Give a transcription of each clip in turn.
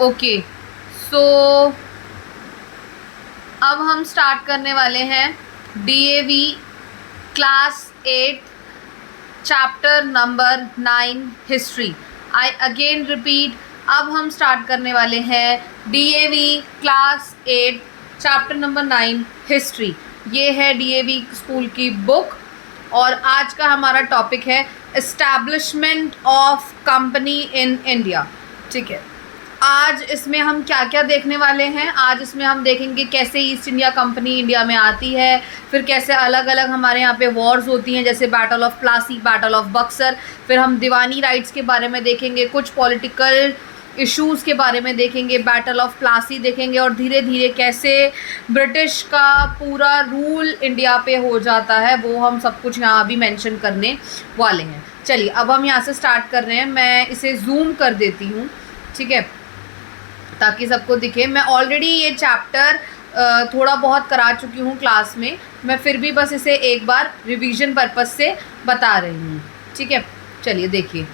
Okay, सो अब हम start करने वाले हैं DAV class 8 chapter number 9 history. I again repeat, अब हम स्टार्ट करने वाले हैं DAV class 8 chapter number 9 history. ये है डीएवी स्कूल की बुक और आज का हमारा टॉपिक है establishment of company in India. ठीक है, आज इसमें हम क्या क्या देखने वाले हैं। आज इसमें हम देखेंगे कैसे ईस्ट इंडिया कंपनी इंडिया में आती है, फिर कैसे अलग अलग हमारे यहाँ पे वॉर्स होती हैं, जैसे battle of Plassey, battle of Buxar. फिर हम दीवानी राइट्स के बारे में देखेंगे, कुछ पॉलिटिकल इश्यूज़ के बारे में देखेंगे, बैटल ऑफ प्लासी देखेंगे, और धीरे धीरे कैसे ब्रिटिश का पूरा रूल इंडिया पे हो जाता है, वो हम सब कुछ यहाँ अभी मेंशन करने वाले हैं। चलिए, अब हम यहाँ से स्टार्ट कर रहे हैं। मैं इसे जूम कर देती हूँ, ठीक है, ताकि सबको दिखे। मैं ऑलरेडी ये चैप्टर थोड़ा बहुत करा चुकी हूँ क्लास में, मैं फिर भी बस इसे एक बार रिवीजन पर्पस से बता रही हूँ। ठीक है, चलिए देखिए,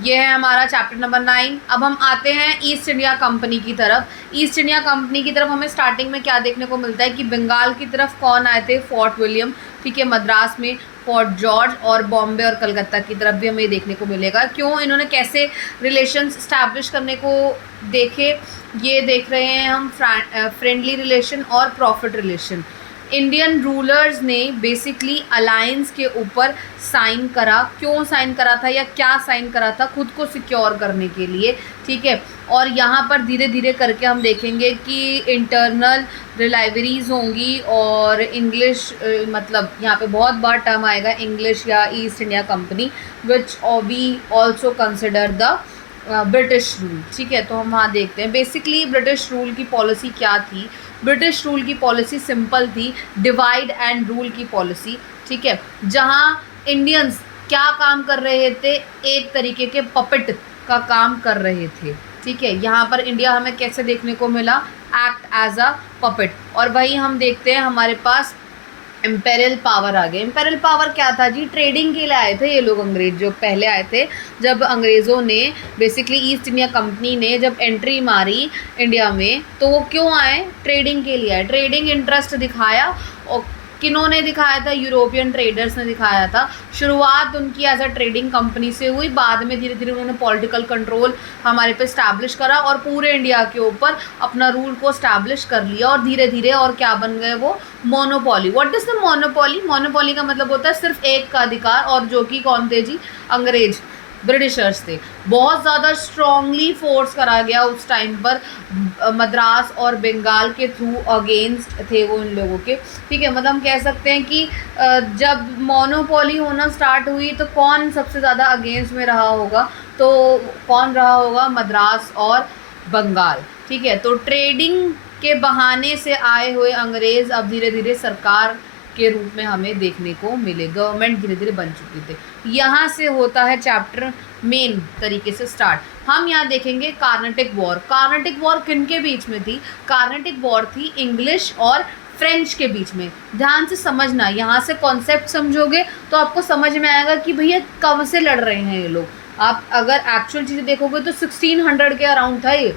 ये है हमारा चैप्टर नंबर 9। अब हम आते हैं ईस्ट इंडिया कंपनी की तरफ। ईस्ट इंडिया कंपनी की तरफ हमें स्टार्टिंग में क्या देखने को मिलता है कि बंगाल की तरफ कौन आए थे? फोर्ट विलियम, ठीक है, मद्रास में फोर्ट जॉर्ज, और बॉम्बे और कलकत्ता की तरफ भी हमें ये देखने को मिलेगा। क्यों, इन्होंने कैसे रिलेशंस स्टैब्लिश करने को देखे, ये देख रहे हैं हम। फ्रेंडली रिलेशन और प्रॉफिट रिलेशन। इंडियन रूलर्स ने बेसिकली अलायंस के ऊपर साइन करा। क्यों साइन करा था या क्या साइन करा था? खुद को सिक्योर करने के लिए, ठीक है। और यहाँ पर धीरे धीरे करके हम देखेंगे कि इंटरनल रिलाइवरीज होंगी और इंग्लिश, मतलब यहाँ पे बहुत बार टर्म आएगा इंग्लिश या East India Company, which we also consider the British rule. ठीक है, तो हम वहाँ देखते हैं बेसिकली ब्रिटिश रूल की पॉलिसी क्या थी। ब्रिटिश रूल की पॉलिसी सिंपल थी, डिवाइड एंड रूल की पॉलिसी। ठीक है, जहाँ इंडियंस क्या काम कर रहे थे? एक तरीके के पपेट का काम कर रहे थे। ठीक है, यहाँ पर इंडिया हमें कैसे देखने को मिला? Act as a puppet. और वही हम देखते हैं हमारे पास इम्पेरियल पावर आ गए। इम्पेरियल पावर क्या था जी? ट्रेडिंग के लिए आए थे ये लोग, अंग्रेज जो पहले आए थे। जब अंग्रेज़ों ने बेसिकली ईस्ट इंडिया कंपनी ने जब एंट्री मारी इंडिया में, तो वो क्यों आए? ट्रेडिंग के लिए आए। ट्रेडिंग इंटरेस्ट दिखाया, और किन्होंने दिखाया था? यूरोपियन ट्रेडर्स ने दिखाया था। शुरुआत उनकी एज अ ट्रेडिंग कंपनी से हुई, बाद में धीरे धीरे उन्होंने पॉलिटिकल कंट्रोल हमारे पे स्टैब्लिश करा और पूरे इंडिया के ऊपर अपना रूल को स्टैब्लिश कर लिया। और धीरे धीरे और क्या बन गए वो? Monopoly. What is the monopoly? Monopoly का मतलब होता है सिर्फ एक का अधिकार, और जो कि कौन थे जी? अंग्रेज, ब्रिटिशर्स थे। बहुत ज़्यादा स्ट्रांगली फोर्स करा गया उस टाइम पर, मद्रास और बंगाल के थ्रू अगेंस्ट थे वो इन लोगों के। ठीक है, मतलब हम कह सकते हैं कि जब मोनोपोली होना स्टार्ट हुई तो कौन सबसे ज़्यादा अगेंस्ट में रहा होगा? तो कौन रहा होगा? मद्रास और बंगाल। ठीक है, तो ट्रेडिंग के बहाने से आए हुए अंग्रेज़ अब धीरे धीरे सरकार के रूप में हमें देखने को मिले। गवर्नमेंट धीरे धीरे बन चुकी थी। यहाँ से होता है चैप्टर मेन तरीके से स्टार्ट। हम यहाँ देखेंगे कार्नेटिक वॉर। कार्नेटिक वॉर किन के बीच में थी? कार्नेटिक वॉर थी इंग्लिश और फ्रेंच के बीच में। ध्यान से समझना, यहाँ से कॉन्सेप्ट समझोगे तो आपको समझ में आएगा कि भैया कब से लड़ रहे हैं ये लोग। आप अगर एक्चुअल चीज़ें देखोगे तो 1600 के अराउंड था ये।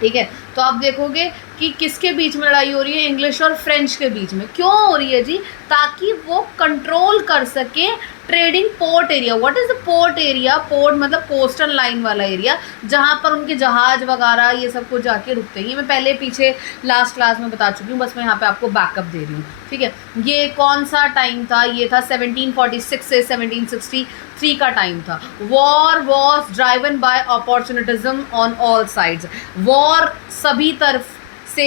ठीक है, तो आप देखोगे कि किसके बीच में लड़ाई हो रही है? इंग्लिश और फ्रेंच के बीच में। क्यों हो रही है जी? ताकि वो कंट्रोल कर सके trading port area. What is the port area? Port मतलब कोस्टल लाइन वाला एरिया, जहाँ पर उनके जहाज वगैरह ये सब कुछ जाके रुकते हैं। ये मैं पहले पीछे लास्ट क्लास में बता चुकी हूँ, बस मैं यहाँ पे आपको बैकअप दे रही हूँ। ठीक है, ये कौन सा टाइम था? ये था 1746 से 1763 का टाइम था। War was driven by अपॉर्चुनिटिज्म on all sides. War सभी तरफ से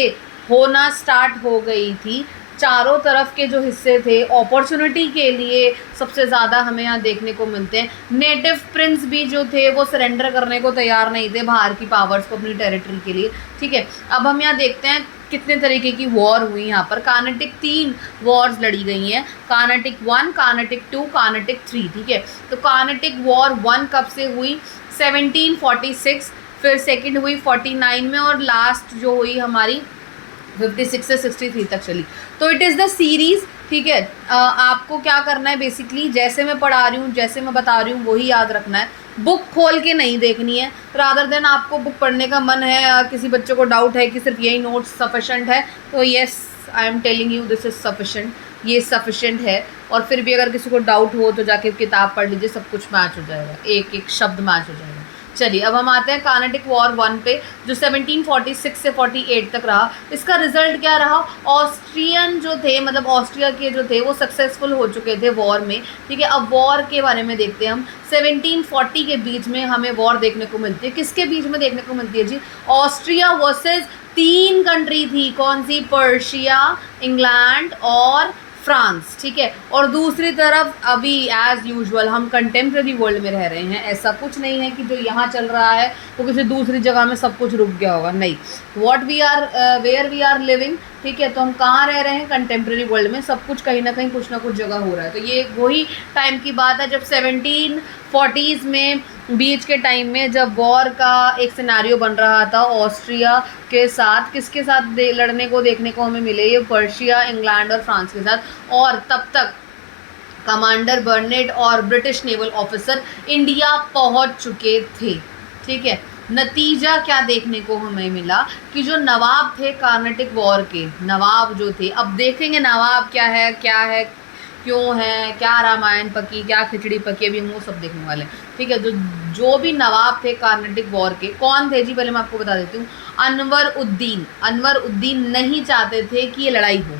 होना स्टार्ट हो गई थी। चारों तरफ के जो हिस्से थे अपॉर्चुनिटी के लिए सबसे ज़्यादा हमें यहाँ देखने को मिलते हैं। नेटिव प्रिंस भी जो थे वो सरेंडर करने को तैयार नहीं थे बाहर की पावर्स को अपनी टेरिटरी के लिए। ठीक है, अब हम यहाँ देखते हैं कितने तरीके की वॉर हुई यहाँ पर। कार्नेटिक 3 वॉर्स लड़ी गई हैं, कार्नेटिक 1, कार्नेटिक 2, कार्नेटिक 3। ठीक है, तो कार्नेटिक वॉर 1 कब से हुई? 1746, फिर सेकंड हुई 49 में, और लास्ट जो हुई हमारी 56 से 63 तक चली। तो इट इज़ द सीरीज़। ठीक है, आपको क्या करना है बेसिकली, जैसे मैं पढ़ा रही हूँ, जैसे मैं बता रही हूँ, वही याद रखना है। बुक खोल के नहीं देखनी है, रादर देन आपको बुक पढ़ने का मन है, किसी बच्चे को डाउट है कि सिर्फ यही नोट्स सफिशेंट है, तो yes I am telling you this is sufficient, ये सफिशेंट है। और फिर भी अगर किसी को डाउट हो तो जाके किताब पढ़ लीजिए, सब कुछ मैच हो जाएगा, एक एक शब्द मैच हो जाएगा। चलिए अब हम आते हैं कार्नेटिक वॉर 1 पे, जो 1746 से 48 तक रहा। इसका रिजल्ट क्या रहा? ऑस्ट्रियन जो थे, मतलब ऑस्ट्रिया के जो थे वो सक्सेसफुल हो चुके थे वॉर में, ठीक है। अब वॉर के बारे में देखते हैं हम। 1740 के बीच में हमें वॉर देखने को मिलती है। किसके बीच में देखने को मिलती है जी? ऑस्ट्रिया वर्सेस 3 कंट्री थी, कौन सी? पर्शिया, इंग्लैंड और फ्रांस, ठीक है। और दूसरी तरफ अभी एज यूजुअल हम कंटेम्प्रेरी वर्ल्ड में रह रहे हैं, ऐसा कुछ नहीं है कि जो यहाँ चल रहा है वो किसी दूसरी जगह में सब कुछ रुक गया होगा, नहीं। What we are, where we are living, ठीक है। तो हम कहाँ रह रहे हैं? कंटेम्प्रेरी वर्ल्ड में, सब कुछ कहीं ना कहीं कुछ ना कुछ जगह हो रहा है। तो ये वही टाइम की बात है जब 1740s में, बीच के टाइम में, जब वॉर का एक सिनारियो बन रहा था ऑस्ट्रिया के साथ। किसके साथ लड़ने को देखने को हमें मिले? ये पर्शिया, इंग्लैंड और फ्रांस के साथ। और तब तक कमांडर बर्नेट और ब्रिटिश नेवल ऑफिसर इंडिया पहुंच चुके थे, ठीक है। नतीजा क्या देखने को हमें मिला कि जो नवाब थे कार्नेटिक वॉर के, नवाब जो थे, अब देखेंगे नवाब क्या है, क्यों है, क्या रामायण पकी, क्या खिचड़ी पकी, अभी हम वो सब देखने वाले हैं, ठीक है। जो भी नवाब थे कार्नेटिक वॉर के, कौन थे जी? पहले मैं आपको बता देती हूँ। अनवर उद्दीन नहीं चाहते थे कि ये लड़ाई हो,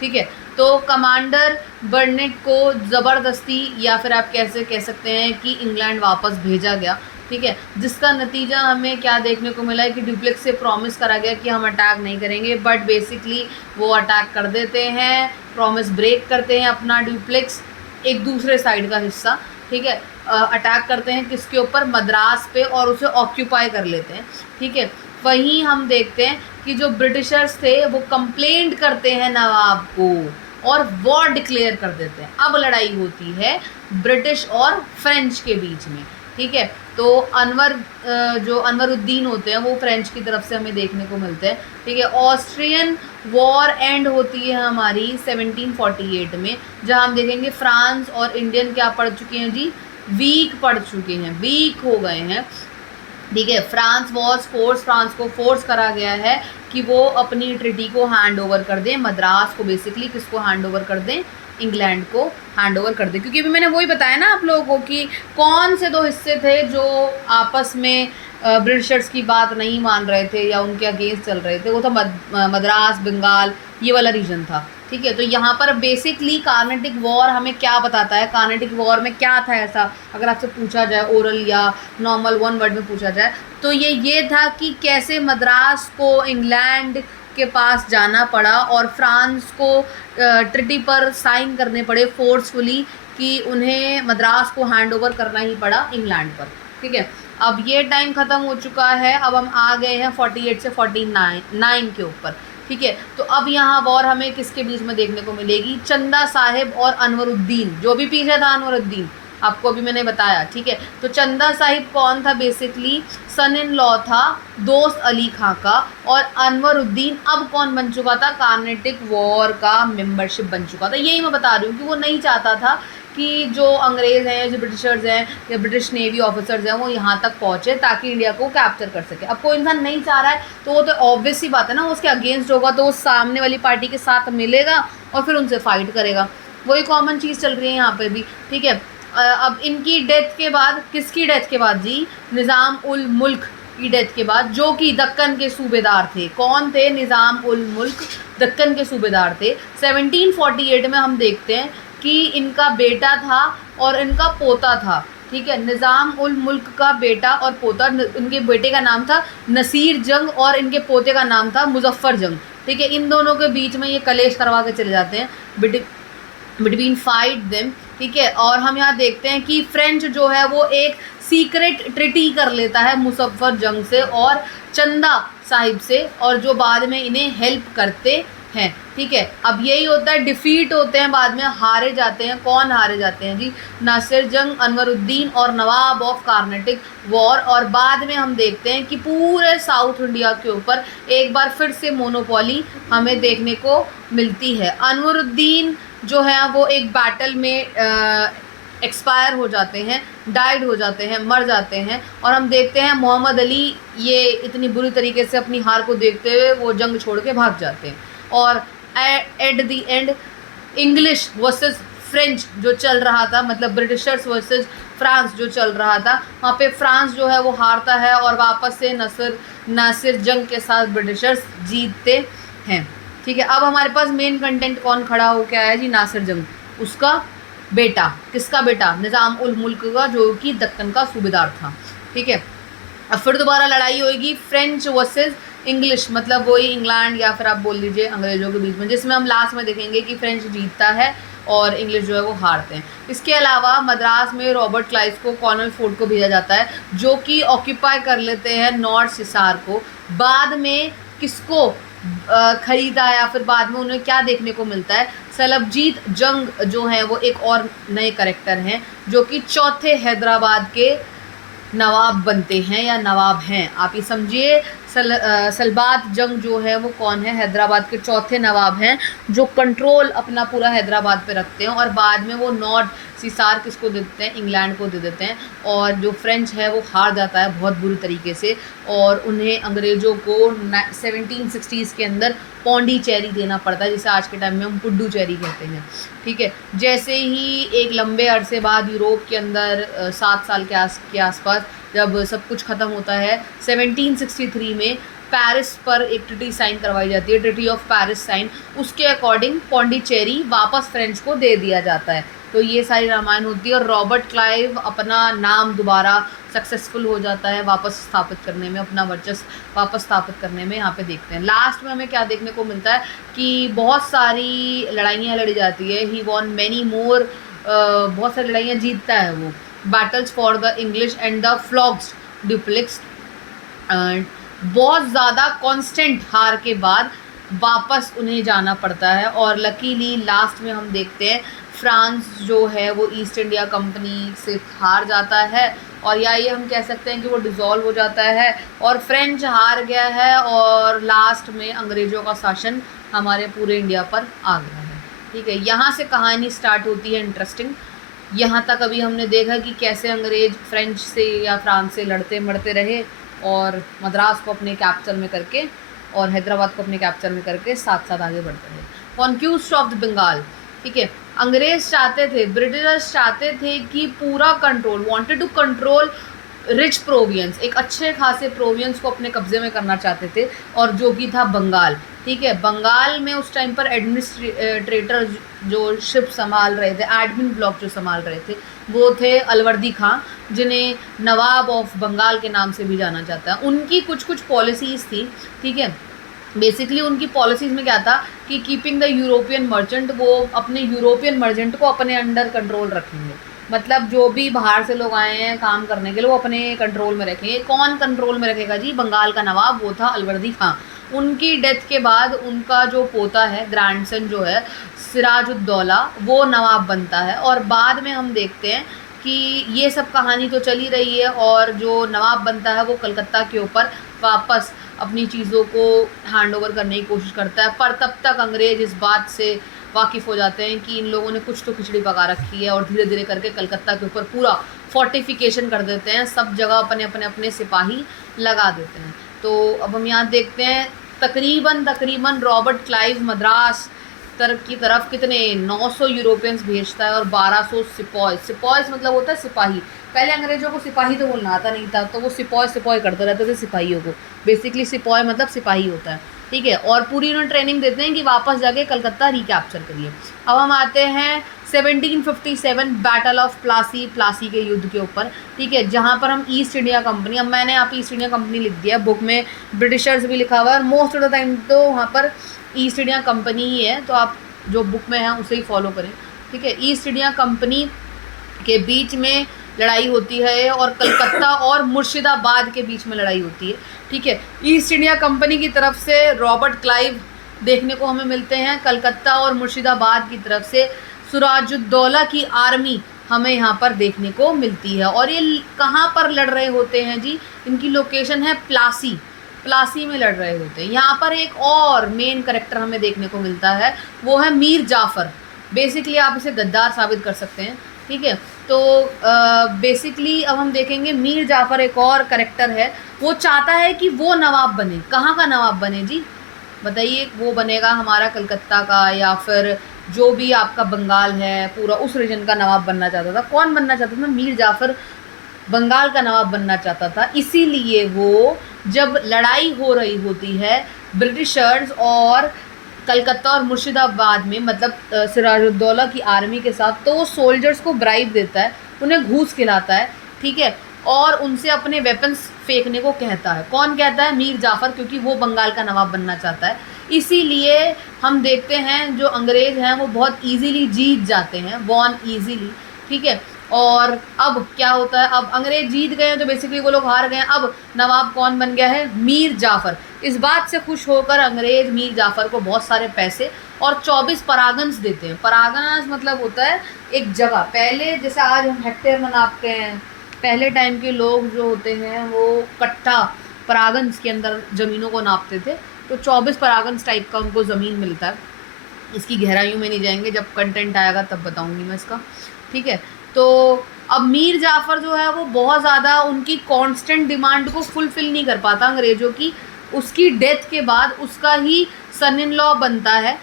ठीक है। तो कमांडर बर्नेट को ज़बरदस्ती, या फिर आप कैसे कह सकते हैं कि इंग्लैंड वापस भेजा गया, ठीक है। जिसका नतीजा हमें क्या देखने को मिला है कि ड्यूप्लेक्स से प्रॉमिस करा गया कि हम अटैक नहीं करेंगे, बट बेसिकली वो अटैक कर देते हैं, प्रॉमिस ब्रेक करते हैं अपना। ड्यूप्लेक्स एक दूसरे साइड का हिस्सा, ठीक है, अटैक करते हैं किसके ऊपर? मद्रास पे, और उसे ऑक्यूपाई कर लेते हैं, ठीक है। वहीं हम देखते हैं कि जो ब्रिटिशर्स थे वो कंप्लेंट करते हैं नवाब को और वॉर डिक्लेयर कर देते हैं। अब लड़ाई होती है ब्रिटिश और फ्रेंच के बीच में, ठीक है। तो जो अनवरुद्दीन होते हैं वो फ्रेंच की तरफ से हमें देखने को मिलते हैं, ठीक है। ऑस्ट्रियन वॉर एंड होती है हमारी 1748 में, जहां हम देखेंगे फ्रांस और इंडियन क्या पड़ चुके हैं जी? वीक पड़ चुके हैं, वीक हो गए हैं, ठीक है। फ्रांस को फोर्स करा गया है कि वो अपनी ट्रिटी को हैंड ओवर कर दें, मद्रास को, बेसिकली किसको हैंड ओवर कर दें? इंग्लैंड को हैंड ओवर कर दें। क्योंकि अभी मैंने वही बताया ना आप लोगों को कि कौन से 2 हिस्से थे जो आपस में ब्रिटिशर्स की बात नहीं मान रहे थे या उनके अगेंस्ट चल रहे थे। वो था मद्रास, बंगाल, ये वाला रीजन था, ठीक है। तो यहाँ पर बेसिकली कार्नेटिक वॉर हमें क्या बताता है, कार्नेटिक वॉर में क्या था ऐसा, अगर आपसे पूछा जाए ओरल या नॉर्मल 1 वर्ड में पूछा जाए, तो ये था कि कैसे मद्रास को इंग्लैंड के पास जाना पड़ा और फ्रांस को ट्रिटी पर साइन करने पड़े फोर्सफुली, कि उन्हें मद्रास को हैंड ओवर करना ही पड़ा इंग्लैंड पर, ठीक है। अब ये टाइम ख़त्म हो चुका है, अब हम आ गए हैं 48 से 49 के ऊपर, ठीक है। तो अब यहाँ वॉर हमें किसके बीच में देखने को मिलेगी? चंदा साहिब और अनवरुद्दीन, जो भी पीछे था अनवरुद्दीन, आपको अभी मैंने बताया, ठीक है। तो चंदा साहिब कौन था? बेसिकली सन इन लॉ था दोस्त अली खां का, और अनवरुद्दीन अब कौन बन चुका था? कार्नेटिक वॉर का मेंबरशिप बन चुका था। यही मैं बता रही हूँ कि वो नहीं चाहता था कि जो अंग्रेज़ हैं, जो ब्रिटिशर्स हैं या ब्रिटिश नेवी ऑफिसर्स हैं, वो यहाँ तक पहुँचे ताकि इंडिया को कैप्चर कर सके। अब कोई इंसान नहीं चाह रहा है तो वो तो ऑब्वियस सी बात है ना, उसके अगेंस्ट होगा तो वो सामने वाली पार्टी के साथ मिलेगा और फिर उनसे फाइट करेगा। वही कॉमन चीज़ चल रही है यहाँ पे भी, ठीक है। अब इनकी डेथ के बाद, किसकी डेथ के बाद जी? निज़ाम उल मुल्क की डेथ के बाद, जो कि दक्कन के सूबेदार थे। कौन थे? निज़ाम उल मुल्क दक्कन के सूबेदार थे। 1748 में हम देखते हैं कि इनका बेटा था और इनका पोता था, ठीक है। निज़ाम उल मुल्क का बेटा और पोता, इनके बेटे का नाम था नसीर जंग और इनके पोते का नाम था मुजफ्फर जंग, ठीक है। इन दोनों के बीच में ये कलेश करवा के चले जाते हैं, बिटवीन फाइट देम, ठीक है। और हम यहाँ देखते हैं कि फ्रेंच जो है वो एक सीक्रेट ट्रिटी कर लेता है मुजफ्फर जंग से और चंदा साहिब से, और जो बाद में इन्हें हेल्प करते हैं, ठीक है। अब यही होता है, डिफीट होते हैं, बाद में हारे जाते हैं। कौन हारे जाते हैं जी? नासिर जंग, अनवरुद्दीन और नवाब ऑफ कार्नेटिक वॉर। और बाद में हम देखते हैं कि पूरे साउथ इंडिया के ऊपर एक बार फिर से मोनोपोली हमें देखने को मिलती है। अनवरुद्दीन जो है वो एक बैटल में एक्सपायर हो जाते हैं, डाइड हो जाते हैं, मर जाते हैं। और हम देखते हैं मोहम्मद अली ये इतनी बुरी तरीके से अपनी हार को देखते हुए वो जंग छोड़ के भाग जाते हैं। और at the end English versus French जो चल रहा था, मतलब ब्रिटिशर्स वर्सेस फ्रांस जो चल रहा था, वहाँ पे फ्रांस जो है वो हारता है और वापस से नासिर जंग के साथ ब्रिटिशर्स जीतते हैं। ठीक है, अब हमारे पास मेन कंटेंट कौन खड़ा हो के आया जी? नासिर जंग, उसका बेटा। किसका बेटा? निज़ाम उल मुल्क का, जो कि दक्कन का सूबेदार था। ठीक है, अब फिर दोबारा लड़ाई होगी फ्रेंच वर्सेस इंग्लिश, मतलब वही इंग्लैंड या फिर आप बोल लीजिए अंग्रेज़ों के बीच में, जिसमें हम लास्ट में देखेंगे कि फ्रेंच जीतता है और इंग्लिश जो है वो हारते हैं। इसके अलावा मद्रास में रॉबर्ट क्लाइव को कॉर्नल फोर्ट को भेजा जाता है, जो कि ऑक्यूपाई कर लेते हैं नॉर्थ सिसार को। बाद में किसको खरीदा या फिर बाद में उन्हें क्या देखने को मिलता है? सलबजीत जंग जो है वो एक और नए करेक्टर हैं, जो कि चौथे हैदराबाद के नवाब बनते हैं या नवाब हैं, आप ये समझिए। सलबात जंग जो है वो कौन है? हैदराबाद के चौथे नवाब हैं, जो कंट्रोल अपना पूरा हैदराबाद पे रखते हैं। और बाद में वो नॉर्थ सिसार किसको दे देते हैं? इंग्लैंड को दे देते हैं। और जो फ्रेंच है वो हार जाता है बहुत बुरी तरीके से, और उन्हें अंग्रेज़ों को 1760s के अंदर पौंडीचेरी देना पड़ता है, जिसे आज के टाइम में हम पुडुचेरी कहते हैं। ठीक है, जैसे ही एक लंबे अरसे बाद यूरोप के अंदर 7 साल के आसपास जब सब कुछ ख़त्म होता है, 1763 में पेरिस पर एक ट्रिटी साइन करवाई जाती है, ट्रिटी ऑफ पेरिस साइन। उसके अकॉर्डिंग पौंडीचेरी वापस फ्रेंच को दे दिया जाता है। तो ये सारी रामायण होती है, और रॉबर्ट क्लाइव अपना नाम दोबारा सक्सेसफुल हो जाता है वापस स्थापित करने में, अपना वर्चस्व वापस स्थापित करने में। यहाँ पे देखते हैं लास्ट में हमें क्या देखने को मिलता है कि बहुत सारी लड़ाइयाँ लड़ी जाती है। ही वॉन मैनी मोर, बहुत सारी लड़ाइयाँ जीतता है वो। Battles for the English and the flogs Dupleix, बहुत ज़्यादा कांस्टेंट हार के बाद वापस उन्हें जाना पड़ता है। और लकीली लास्ट में हम देखते हैं फ्रांस जो है वो ईस्ट इंडिया कंपनी से हार जाता है, और या ये हम कह सकते हैं कि वो डिज़ोल्व हो जाता है और फ्रेंच हार गया है, और लास्ट में अंग्रेज़ों का शासन हमारे पूरे इंडिया पर आ गया है। ठीक है, यहाँ से कहानी स्टार्ट होती है इंटरेस्टिंग। यहाँ तक अभी हमने देखा कि कैसे अंग्रेज फ्रेंच से या फ्रांस से लड़ते मरते रहे, और मद्रास को अपने कैप्चर में करके और हैदराबाद को अपने कैप्चर में करके साथ साथ आगे बढ़ते रहे। कॉन्क्यूस्ट ऑफ द बंगाल, ठीक है, अंग्रेज चाहते थे, ब्रिटिशर्स चाहते थे कि पूरा control, wanted to control rich province, एक अच्छे खासे प्रोविंस को अपने कब्जे में करना चाहते थे, और जो कि था बंगाल। ठीक है, बंगाल में उस टाइम पर एडमिनिस्ट्रेटर जो शिप संभाल रहे थे, एडमिन ब्लॉक जो संभाल रहे थे, वो थे अलवर्दी खां, जिन्हें नवाब ऑफ बंगाल के नाम से भी जाना जाता है। उनकी कुछ कुछ पॉलिसीज़ थी। ठीक है, बेसिकली उनकी पॉलिसीज़ में क्या था कि कीपिंग द यूरोपियन मर्चेंट, वो अपने यूरोपियन मर्चेंट को अपने अंडर कंट्रोल रखेंगे, मतलब जो भी बाहर से लोग आए हैं काम करने के लिए वो अपने कंट्रोल में रखेंगे। कौन कंट्रोल में रखेगा जी? बंगाल का नवाब, वो था अलवर्दी खां। उनकी डेथ के बाद उनका जो पोता है, ग्रैंडसन जो है सिराजुद्दौला, वो नवाब बनता है। और बाद में हम देखते हैं कि ये सब कहानी तो चली रही है, और जो नवाब बनता है वो कलकत्ता के ऊपर वापस अपनी चीज़ों को हैंड ओवर करने की कोशिश करता है। पर तब तक अंग्रेज़ इस बात से वाकिफ़ हो जाते हैं कि इन लोगों ने कुछ तो खिचड़ी पका रखी है, और धीरे धीरे करके कलकत्ता के ऊपर पूरा फोर्टिफिकेशन कर देते हैं, सब जगह अपने सिपाही लगा देते हैं। तो अब हम यहाँ देखते हैं तकरीबन रॉबर्ट क्लाइव मद्रास की तरफ कितने 900 यूरोपियंस भेजता है और 1200 सिपॉयस मतलब होता है सिपाही। पहले अंग्रेज़ों को सिपाही तो बोलना आता नहीं था, तो वो सिपॉय करते रहते थे सिपाहियों को। बेसिकली सिपॉय मतलब सिपाही होता है। ठीक है, और पूरी उन्हें ट्रेनिंग देते हैं कि वापस जाके कलकत्ता रिकैप्चर करिए। अब हम आते हैं 1757 बैटल ऑफ प्लासी के युद्ध के ऊपर। ठीक है, जहाँ पर हम ईस्ट इंडिया कंपनी, अब मैंने यहाँ पे ईस्ट इंडिया कंपनी लिख दिया, बुक में ब्रिटिशर्स भी लिखा हुआ है, और मोस्ट ऑफ द टाइम तो वहाँ पर ईस्ट इंडिया कंपनी ही है, तो आप जो बुक में है उसे ही फॉलो करें। ठीक है, ईस्ट इंडिया कंपनी के बीच में लड़ाई होती है, और कलकत्ता और मुर्शिदाबाद के बीच में लड़ाई होती है। ठीक है, ईस्ट इंडिया कंपनी की तरफ से रॉबर्ट क्लाइव देखने को हमें मिलते हैं, कलकत्ता और मुर्शिदाबाद की तरफ से सिराजुद्दौला की आर्मी हमें यहाँ पर देखने को मिलती है। और ये कहाँ पर लड़ रहे होते हैं जी? इनकी लोकेशन है प्लासी में लड़ रहे होते हैं। यहाँ पर एक और मेन करेक्टर हमें देखने को मिलता है, वो है मीर जाफ़र। बेसिकली आप इसे गद्दार साबित कर सकते हैं। ठीक है, तो बेसिकली अब हम देखेंगे मीर जाफ़र एक और करेक्टर है, वो चाहता है कि वो नवाब बने। कहाँ का नवाब बने जी बताइए? वो बनेगा हमारा कलकत्ता का या फिर जो भी आपका बंगाल है पूरा उस रीजन का नवाब बनना चाहता था। कौन बनना चाहता था? मीर जाफ़र बंगाल का नवाब बनना चाहता था। इसीलिए वो जब लड़ाई हो रही होती है ब्रिटिशर्स और कलकत्ता और मुर्शिदाबाद में, मतलब सिराजुद्दौला की आर्मी के साथ, तो वो सोल्जर्स को ब्राइब देता है, उन्हें घूस खिलाता है, ठीक है, और उनसे अपने वेपन्स फेंकने को कहता है। कौन कहता है? मीर जाफ़र, क्योंकि वो बंगाल का नवाब बनना चाहता है। इसीलिए हम देखते हैं जो अंग्रेज़ हैं वो बहुत ईजीली जीत जाते हैं, वॉन ईजीली, ठीक है। और अब क्या होता है? अब अंग्रेज जीत गए हैं तो बेसिकली वो लोग हार गए हैं। अब नवाब कौन बन गया है? मीर जाफ़र। इस बात से खुश होकर अंग्रेज मीर जाफ़र को बहुत सारे पैसे और 24 परागन्स देते हैं। परागन्स मतलब होता है एक जगह। पहले जैसे आज हम हेक्टेयर में नापते हैं, पहले टाइम के लोग जो होते हैं वो कट्टा परागन्स के अंदर ज़मीनों को नापते थे। तो 24 परागन्स टाइप का उनको ज़मीन मिलता है। इसकी गहराइयों में नहीं जाएंगे, जब कंटेंट आएगा तब बताऊंगी मैं इसका, ठीक है। तो अब मीर जाफ़र जो है वो बहुत ज़्यादा उनकी कांस्टेंट डिमांड को फुलफ़िल नहीं कर पाता अंग्रेज़ों की। उसकी डेथ के बाद उसका ही सन इन लॉ बनता है,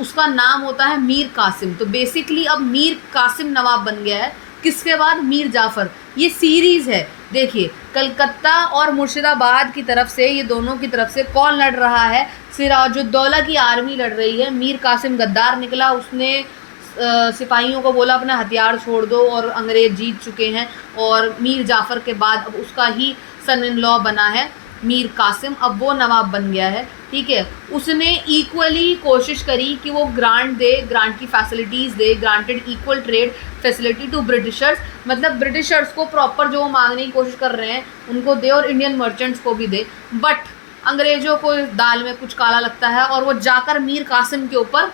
उसका नाम होता है मीर कासिम। तो बेसिकली अब मीर कासिम नवाब बन गया है। किसके बाद? मीर जाफ़र। ये सीरीज़ है, देखिए कलकत्ता और मुर्शिदाबाद की तरफ से, ये दोनों की तरफ से कौन लड़ रहा है? सिराजुद्दौला की आर्मी लड़ रही है। मीर कासिम गद्दार निकला, उसने सिपाहियों को बोला अपना हथियार छोड़ दो, और अंग्रेज़ जीत चुके हैं। और मीर जाफ़र के बाद अब उसका ही सन इन लॉ बना है मीर कासिम, अब वो नवाब बन गया है, ठीक है। उसने इक्वली कोशिश करी कि वो ग्रांट दे, ग्रांट की फैसिलिटीज़ दे, granted equal trade facility to Britishers, मतलब ब्रिटिशर्स को प्रॉपर जो मांगने की कोशिश कर रहे हैं उनको दे और इंडियन मर्चेंट्स को भी दे। बट अंग्रेज़ों को दाल में कुछ काला लगता है और वो जाकर मीर कासिम के ऊपर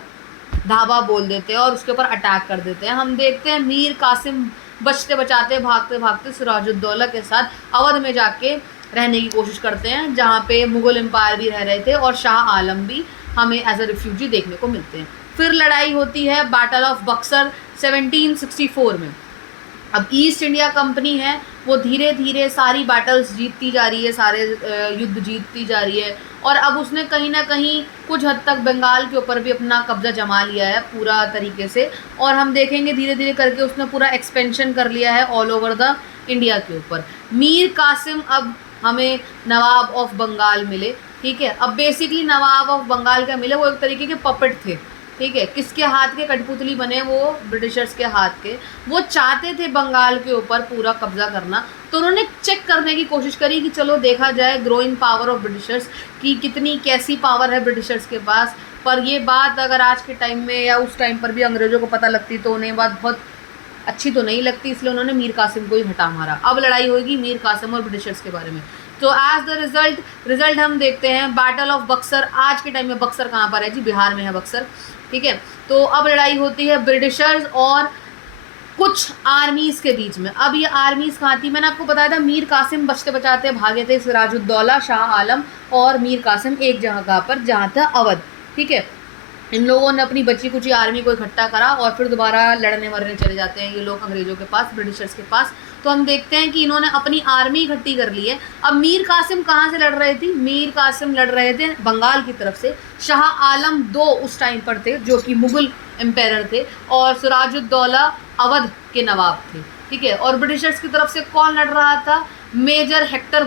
धावा बोल देते हैं और उसके ऊपर अटैक कर देते हैं। हम देखते हैं मीर कासिम बचते बचाते भागते भागते सिराजुद्दौला के साथ अवध में जाके रहने की कोशिश करते हैं, जहाँ पे मुग़ल एम्पायर भी रह रहे थे और शाह आलम भी हमें एज अ रिफ्यूजी देखने को मिलते हैं। फिर लड़ाई होती है बैटल ऑफ बक्सर 1764 में। अब ईस्ट इंडिया कंपनी है वो धीरे धीरे सारी बैटल्स जीतती जा रही है, सारे युद्ध जीतती जा रही है, और अब उसने कहीं ना कहीं कुछ हद तक बंगाल के ऊपर भी अपना कब्जा जमा लिया है पूरा तरीके से। और हम देखेंगे धीरे धीरे करके उसने पूरा एक्सपेंशन कर लिया है ऑल ओवर द इंडिया के ऊपर। मीर कासिम अब हमें नवाब ऑफ बंगाल मिले, ठीक है। अब बेसिकली नवाब ऑफ बंगाल का मिले, वो एक तरीके के पपेट थे, ठीक है। किसके हाथ के? कठपुतली बने वो ब्रिटिशर्स के हाथ के। वो चाहते थे बंगाल के ऊपर पूरा कब्जा करना, तो उन्होंने चेक करने की कोशिश करी कि चलो देखा जाए ग्रोइंग पावर ऑफ ब्रिटिशर्स की कितनी कैसी पावर है ब्रिटिशर्स के पास। पर ये बात अगर आज के टाइम में या उस टाइम पर भी अंग्रेज़ों को पता लगती तो उन्हें बात बहुत अच्छी तो नहीं लगती, इसलिए उन्होंने मीर कासिम को ही हटा मारा। अब लड़ाई होगी मीर कासिम और ब्रिटिशर्स के बारे में। तो एज द रिजल्ट हम देखते हैं बैटल ऑफ बक्सर। आज के टाइम में बक्सर कहाँ पर है जी? बिहार में है बक्सर, ठीक है। तो अब लड़ाई होती है ब्रिटिशर्स और कुछ आर्मीज़ के बीच में। अब ये आर्मीज़ कहाँ थी? मैंने आपको बताया था मीर कासिम बचते बचाते भागे थे, सिराजुद्दौला, शाह आलम और मीर कासिम एक जगह पर जहाँ था अवध, ठीक है। इन लोगों ने अपनी बची कुची आर्मी को इकट्ठा करा और फिर दोबारा लड़ने मरने चले जाते हैं ये लोग अंग्रेज़ों के पास, ब्रिटिशर्स के पास। तो हम देखते हैं कि इन्होंने अपनी आर्मी इकट्ठी कर ली है। अब मीर कासिम कहाँ से लड़ रहे थे? मीर कासिम लड़ रहे थे बंगाल की तरफ से। शाह आलम 2 उस टाइम पर थे जो कि मुग़ल एम्पायर थे, और सिराजुद्दौला अवध के नवाब थे, ठीक है। और ब्रिटिशर्स की तरफ से कौन लड़ रहा था? मेजर हेक्टर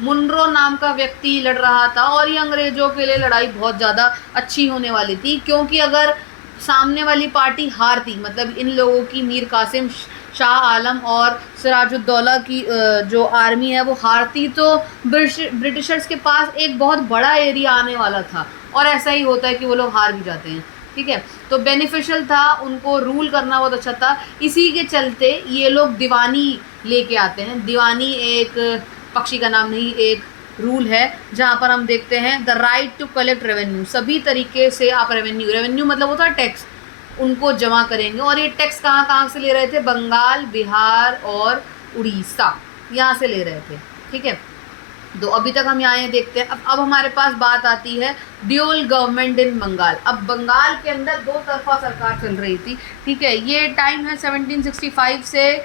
मुनरो नाम का व्यक्ति लड़ रहा था। और ये अंग्रेज़ों के लिए लड़ाई बहुत ज़्यादा अच्छी होने वाली थी, क्योंकि अगर सामने वाली पार्टी हारती, मतलब इन लोगों की मीर कासिम, शाह आलम और सिराजुद्दौला की जो आर्मी है वो हारती, तो ब्रिटिशर्स के पास एक बहुत बड़ा एरिया आने वाला था। और ऐसा ही होता है कि वो लोग हार भी जाते हैं, ठीक है। तो बेनिफिशियल था, उनको रूल करना बहुत अच्छा था। इसी के चलते ये लोग दीवानी लेके आते हैं। दीवानी एक पक्षी का नाम नहीं, एक रूल है जहाँ पर हम देखते हैं the right to collect revenue. सभी तरीके से आप रेवेन्यू मतलब होता है टैक्स, उनको जमा करेंगे। और ये टैक्स कहाँ कहाँ से ले रहे थे? बंगाल, बिहार और उड़ीसा, यहाँ से ले रहे थे, ठीक है। तो अभी तक हम यहाँ देखते हैं। अब हमारे पास बात आती है ड्यूल गवर्नमेंट इन बंगाल। अब बंगाल के अंदर दो तरफा सरकार चल रही थी, ठीक है। ये टाइम है 1765 से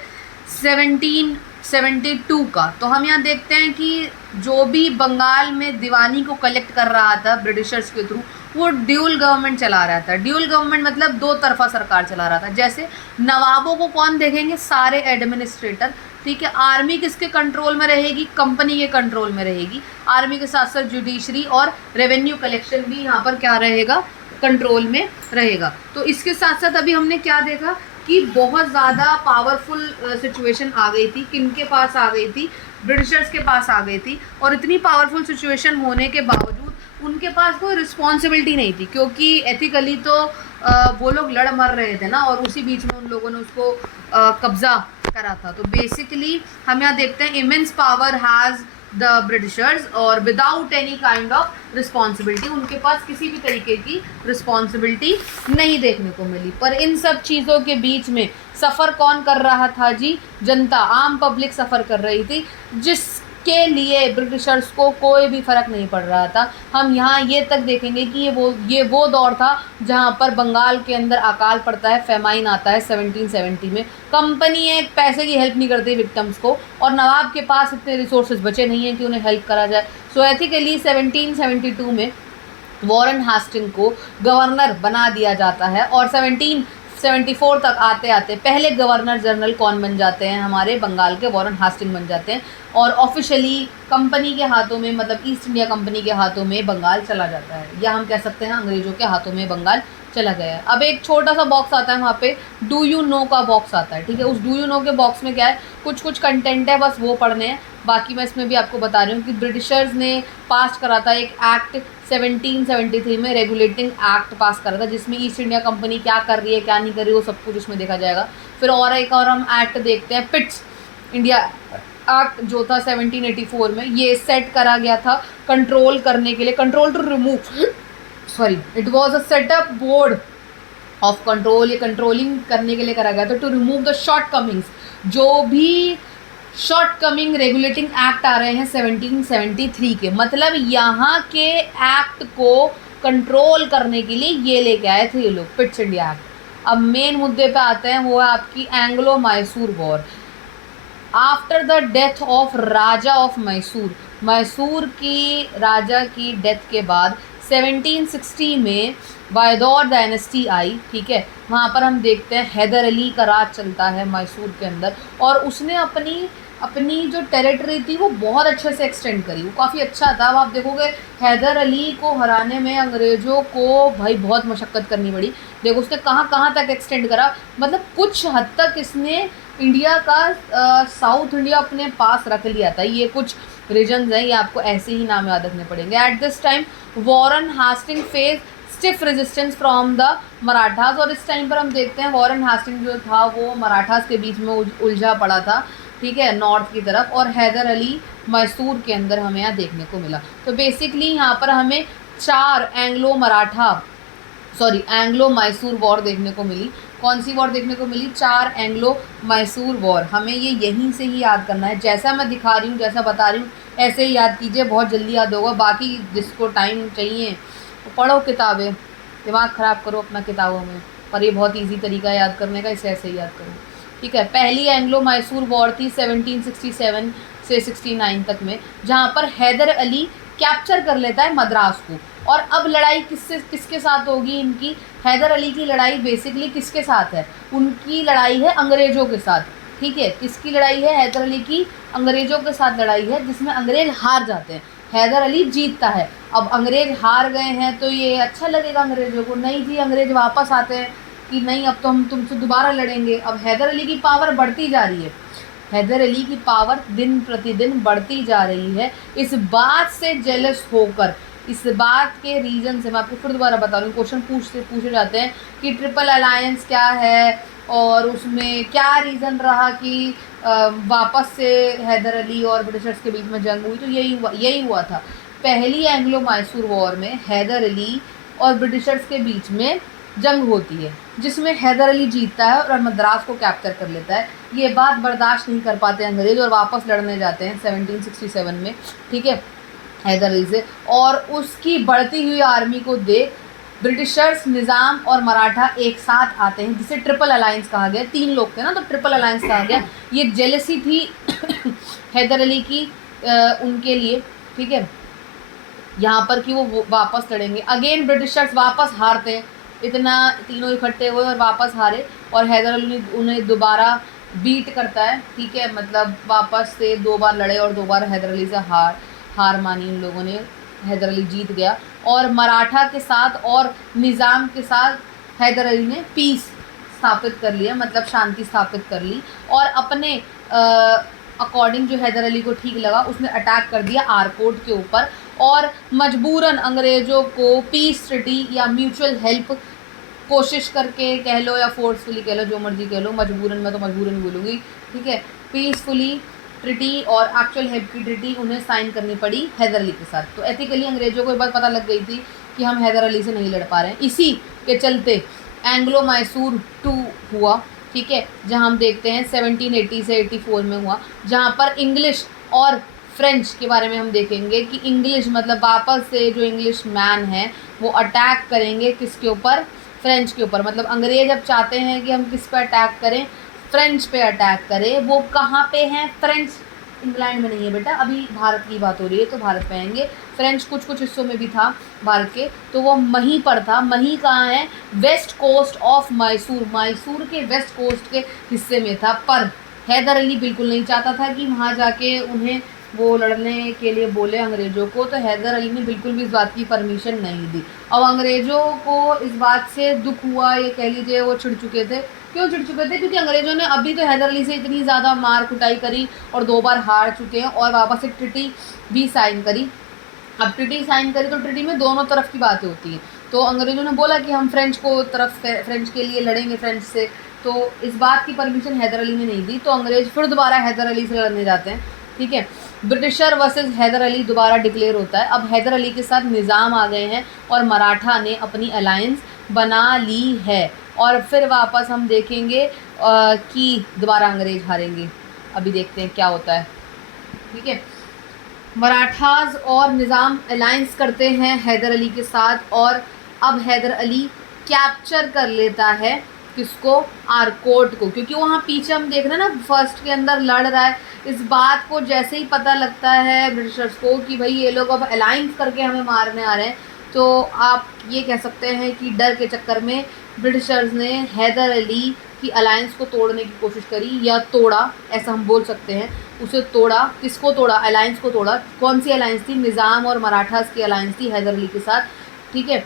1772 का। तो हम यहाँ देखते हैं कि जो भी बंगाल में दीवानी को कलेक्ट कर रहा था ब्रिटिशर्स के थ्रू, वो ड्यूल गवर्नमेंट चला रहा था। ड्यूल गवर्नमेंट मतलब दो तरफा सरकार चला रहा था। जैसे नवाबों को कौन देखेंगे? सारे एडमिनिस्ट्रेटर, ठीक है। आर्मी किसके कंट्रोल में रहेगी? कंपनी के कंट्रोल में रहेगी। आर्मी के साथ साथ जुडिशरी और रेवेन्यू कलेक्शन भी यहाँ पर क्या रहेगा? कंट्रोल में रहेगा। तो इसके साथ साथ अभी हमने क्या देखा कि बहुत ज़्यादा पावरफुल सिचुएशन आ गई थी। किनके पास आ गई थी? ब्रिटिशर्स के पास आ गई थी। और इतनी पावरफुल सिचुएशन होने के बावजूद उनके पास कोई रिस्पॉन्सिबिलिटी नहीं थी, क्योंकि एथिकली तो वो लोग लड़ मर रहे थे ना, और उसी बीच में उन लोगों ने उसको कब्जा करा था। तो बेसिकली हम यहाँ देखते हैं immense power has the Britishers और without any kind of responsibility, उनके पास किसी भी तरीके की रिस्पॉन्सिबिलिटी नहीं देखने को मिली। पर इन सब चीज़ों के बीच में सफ़र कौन कर रहा था जी? जनता, आम पब्लिक सफ़र कर रही थी, जिसके लिए ब्रिटिशर्स को कोई भी फ़र्क नहीं पड़ रहा था। हम यहाँ ये तक देखेंगे कि ये वो दौर था जहाँ पर बंगाल के अंदर अकाल पड़ता है, फेमाइन आता है 1770 में। कंपनी एक पैसे की हेल्प नहीं करती विक्टिम्स को, और नवाब के पास इतने रिसोर्सेज बचे नहीं हैं कि उन्हें हेल्प करा जाए। सो एथिकली 1772 में वॉरेन हास्टिंग को गवर्नर बना दिया जाता है, और 1774 तक आते आते पहले गवर्नर जनरल कौन बन जाते हैं? हमारे बंगाल के वॉरेन हास्टिंग बन जाते हैं, और ऑफिशियली कंपनी के हाथों में, मतलब ईस्ट इंडिया कंपनी के हाथों में बंगाल चला जाता है, या हम कह सकते हैं अंग्रेज़ों के हाथों में बंगाल चला गया है। अब एक छोटा सा बॉक्स आता है वहाँ पे, डू यू नो का बॉक्स आता है, ठीक है। उस डू यू नो के बॉक्स में क्या है? कुछ कंटेंट है, बस वो पढ़ने हैं। बाकी मैं इसमें भी आपको बता रही हूँ कि ब्रिटिशर्स ने पास करा था एक एक्ट 1773 में, रेगुलेटिंग एक्ट पास करा था, जिसमें ईस्ट इंडिया कंपनी क्या कर रही है, क्या नहीं कर रही है, वो सब कुछ उसमें देखा जाएगा। फिर और एक और हम एक्ट देखते हैं, पिट्स इंडिया एक्ट जो था 1784 में। ये सेट करा गया था कंट्रोल करने के लिए, control to remove, sorry, it was a setup board of control. ये कंट्रोलिंग करने के लिए करा गया था, to remove the shortcomings. जो भी शॉर्ट कमिंग रेगुलेटिंग एक्ट आ रहे हैं 1773 के, मतलब यहाँ के एक्ट को कंट्रोल करने के लिए ये लेके आए थे ये लोग, पिट्स इंडिया एक्ट। अब मेन मुद्दे पे आते हैं, वो है आपकी Anglo Mysore war. After the death of Raja of Mysore, Mysore की राजा की डेथ के बाद 1760 में वायदौर डायनेस्टी आई, ठीक है। वहाँ पर हम देखते हैं हैदर अली का राज चलता है मैसूर के अंदर, और उसने अपनी जो टेरिटरी थी वो बहुत अच्छे से एक्सटेंड करी, वो काफ़ी अच्छा था। अब आप देखोगे हैदर अली को हराने में अंग्रेज़ों को भाई बहुत मशक्क़त करनी पड़ी। देखो उसने कहाँ तक एक्सटेंड करा, मतलब कुछ हद तक इसने इंडिया का साउथ इंडिया अपने पास रख लिया था। ये कुछ रीजन्स हैं, ये आपको ऐसे ही नाम याद रखने पड़ेंगे। At this time Warren Hastings face stiff resistance from the Marathas, और इस टाइम पर हम देखते हैं वॉरेन हास्टिंग जो था वो मराठास के बीच में उलझा पड़ा था, ठीक है, नॉर्थ की तरफ, और हैदर अली मैसूर के अंदर हमें यहाँ देखने को मिला। तो बेसिकली यहाँ पर हमें 4 एंग्लो मैसूर वॉर देखने को मिली। कौन सी वॉर देखने को मिली? 4 एंग्लो मैसूर वॉर। हमें ये यहीं से ही याद करना है, जैसा मैं दिखा रही हूँ, जैसा बता रही हूँ, ऐसे ही याद कीजिए, बहुत जल्दी याद होगा। बाकी जिसको टाइम चाहिए तो पढ़ो किताबें, दिमाग ख़राब करो अपना किताबों में, पर ये बहुत ईजी तरीका है याद करने का, इसे ऐसे ही याद करो, ठीक है। पहली एंग्लो मैसूर वॉर थी 1767 से 69 तक में, जहाँ पर हैदर अली कैप्चर कर लेता है मद्रास को। और अब लड़ाई किसके साथ होगी इनकी? हैदर अली की लड़ाई बेसिकली किसके साथ है? उनकी लड़ाई है अंग्रेज़ों के साथ, ठीक है। किसकी लड़ाई है? हैदर अली की अंग्रेज़ों के साथ लड़ाई है, जिसमें अंग्रेज़ हार जाते हैं, हैदर अली जीतता है। अब अंग्रेज़ हार गए हैं तो ये अच्छा लगेगा अंग्रेज़ों को? नहीं जी, अंग्रेज़ वापस आते हैं कि नहीं अब तो हम तुमसे दोबारा लड़ेंगे। अब हैदर अली की पावर बढ़ती जा रही है, हैदर अली की पावर दिन प्रतिदिन बढ़ती जा रही है। इस बात से जेलस होकर, इस बात के रीज़न से, मैं आपको फिर दोबारा बता रही हूँ, क्वेश्चन पूछे जाते हैं कि ट्रिपल अलायंस क्या है और उसमें क्या रीज़न रहा कि वापस से हैदर अली और ब्रिटिशर्स के बीच में जंग हुई। तो यही हुआ था। पहली एंग्लो मैसूर वॉर में हैदर अली और ब्रिटिशर्स के बीच में जंग होती है, जिसमें हैदर अली जीतता है और मद्रास को कैप्चर कर लेता है। ये बात बर्दाश्त नहीं कर पाते अंग्रेज़ और वापस लड़ने जाते हैं 1767 में, ठीक है, हैदर अली से। और उसकी बढ़ती हुई आर्मी को देख ब्रिटिशर्स, निज़ाम और मराठा एक साथ आते हैं, जिसे ट्रिपल अलायंस कहा गया। 3 लोग थे ना, तो ट्रिपल अलायंस कहा गया। ये जेलसी थी हैदर अली की उनके लिए, ठीक है, यहाँ पर कि वो वापस लड़ेंगे। अगेन ब्रिटिशर्स वापस हारते हैं, इतना तीनों इकट्ठे हुए और वापस हारे, और हैदर अली उन्हें दोबारा बीट करता है, ठीक है, मतलब वापस से 2 बार लड़े और 2 बार हैदर अली से हार मानी इन लोगों ने। हैदर अली जीत गया और मराठा के साथ और निज़ाम के साथ हैदर अली ने पीस स्थापित कर लिया, मतलब शांति स्थापित कर ली। और अपने अकॉर्डिंग जो हैदर अली को ठीक लगा उसने अटैक कर दिया आरकोट के ऊपर, और मजबूरन अंग्रेज़ों को पीस ट्रीटी या म्यूचुअल हेल्प कोशिश करके कह लो या फोर्सफुली कह लो, जो मर्जी कह लो, मजबूरन, मैं तो मजबूरन बोलूँगी, ठीक है, पीसफुली ट्रीटी और एक्चुअल हेल्प की ट्रीटी उन्हें साइन करनी पड़ी हैदर अली के साथ। तो एथिकली अंग्रेज़ों को एक बात पता लग गई थी कि हम हैदर अली से नहीं लड़ पा रहे हैं। इसी के चलते एंग्लो मैसूर टू हुआ, ठीक है, जहाँ हम देखते हैं 1780 से 84 में हुआ, जहाँ पर इंग्लिश और फ्रेंच के बारे में हम देखेंगे कि इंग्लिश मतलब वापस से जो इंग्लिश मैन है वो अटैक करेंगे किसके ऊपर, फ्रेंच के ऊपर। मतलब अंग्रेज़ अब चाहते हैं कि हम किस पे अटैक करें, फ्रेंच पे अटैक करें। वो कहाँ पे हैं? फ्रेंच इंग्लैंड में नहीं है बेटा, अभी भारत की बात हो रही है, तो भारत में आएंगे। फ्रेंच कुछ कुछ हिस्सों में भी था भारत के, तो वो मही पर था। मही कहाँ है? West coast of Mysore, Mysore के वेस्ट कोस्ट के हिस्से में था। पर हैदर अली बिल्कुल नहीं चाहता था कि वहाँ जाके उन्हें वो लड़ने के लिए बोले अंग्रेज़ों को, तो हैदर अली ने बिल्कुल भी इस बात की परमिशन नहीं दी। अब अंग्रेज़ों को इस बात से दुख हुआ, ये कह लीजिए वो चिढ़ चुके थे। क्यों चिढ़ चुके थे? क्योंकि अंग्रेज़ों ने अभी तो हैदर अली से इतनी ज़्यादा मार कुटाई करी और 2 बार हार चुके हैं, और वापस एक ट्रीटी भी साइन करी। अब ट्रीटी साइन करी तो ट्रीटी में दोनों तरफ की बातें होती हैं। तो अंग्रेज़ों ने बोला कि हम फ्रेंच के लिए लड़ेंगे फ्रेंच से, तो इस बात की परमिशन हैदर अली ने नहीं दी। तो अंग्रेज़ फिर दोबारा हैदर अली से लड़ने जाते हैं, ठीक है। ब्रिटिशर वर्सेस हैदर अली दोबारा डिक्लेयर होता है। अब हैदर अली के साथ निज़ाम आ गए हैं और मराठा ने अपनी अलायंस बना ली है, और फिर वापस हम देखेंगे कि दोबारा अंग्रेज़ हारेंगे। अभी देखते हैं क्या होता है, ठीक है। मराठास और निज़ाम अलायंस करते हैं हैदर अली के साथ, और अब हैदर अली कैप्चर कर लेता है किसको? आरकोट को, क्योंकि वहाँ पीछे हम देख रहे हैं ना फर्स्ट के अंदर लड़ रहा है। इस बात को जैसे ही पता लगता है ब्रिटिशर्स को कि भाई ये लोग अब अलायंस करके हमें मारने आ रहे हैं, तो आप ये कह सकते हैं कि डर के चक्कर में ब्रिटिशर्स ने हैदर अली की अलायंस को तोड़ने की कोशिश करी, या तोड़ा, ऐसा हम बोल सकते हैं। उसे तोड़ा, किसको तोड़ा? अलायंस को तोड़ा। कौन सी अलायंस थी? निज़ाम और मराठास की अलायंस थी हैदर अली के साथ, ठीक है,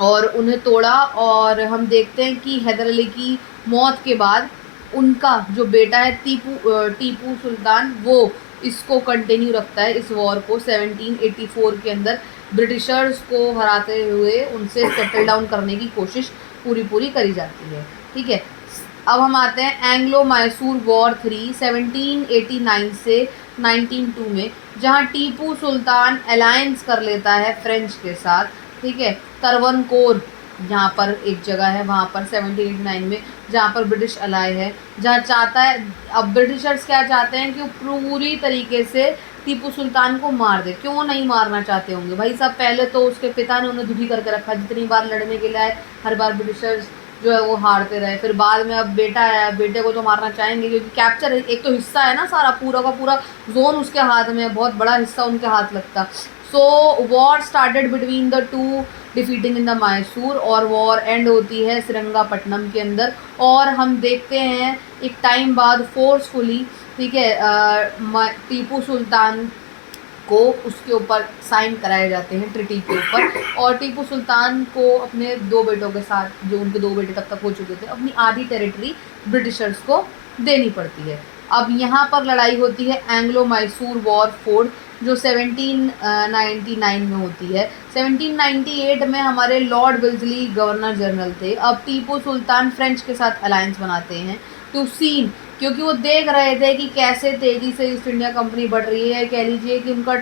और उन्हें तोड़ा। और हम देखते हैं कि हैदर अली की मौत के बाद उनका जो बेटा है टीपू सुल्तान, वो इसको कंटिन्यू रखता है, इस वॉर को। 1784 के अंदर ब्रिटिशर्स को हराते हुए उनसे सेटल डाउन करने की कोशिश पूरी करी जाती है, ठीक है। अब हम आते हैं एंग्लो मैसूर वॉर 3 1789 से 1902 में, जहाँ टीपू सुल्तान अलायंस कर लेता है फ्रेंच के साथ, ठीक है। तरवनकोर यहाँ पर एक जगह है, वहाँ पर 1789 में, जहाँ पर ब्रिटिश अलाय है, जहाँ चाहता है, अब ब्रिटिशर्स क्या चाहते हैं कि वो पूरी तरीके से टीपू सुल्तान को मार दे। क्यों नहीं मारना चाहते होंगे भाई साहब? पहले तो उसके पिता ने उन्हें दुखी करके रखा, जितनी बार लड़ने के लिए आए हर बार ब्रिटिशर्स जो है वो हारते रहे। फिर बाद में अब बेटा आया, बेटे को तो मारना चाहेंगे, क्योंकि कैप्चर एक तो हिस्सा है ना, सारा पूरा का पूरा जोन उसके हाथ में है, बहुत बड़ा हिस्सा उनके हाथ लगता। So war started between the two defeating in the Mysore, और वॉर एंड होती है श्रीरंगापट्टनम के अंदर। और हम देखते हैं एक टाइम बाद फोर्सफुली, ठीक है, टीपू सुल्तान को उसके ऊपर साइन कराए जाते हैं ट्रीटी के ऊपर, और टीपू सुल्तान को अपने 2 बेटों के साथ, जो उनके 2 बेटे तब तक हो चुके थे, अपनी आधी टेरिटरी ब्रिटिशर्स को देनी पड़ती है। अब यहाँ पर लड़ाई होती है एंग्लो मैसूर वॉर 4, जो 1799 में होती है। 1798 में हमारे लॉर्ड विल्सली गवर्नर जनरल थे। अब टीपू सुल्तान फ्रेंच के साथ अलायंस बनाते हैं टू सीन, क्योंकि वो देख रहे थे कि कैसे तेज़ी से ईस्ट इंडिया कंपनी बढ़ रही है। कह लीजिए कि उनका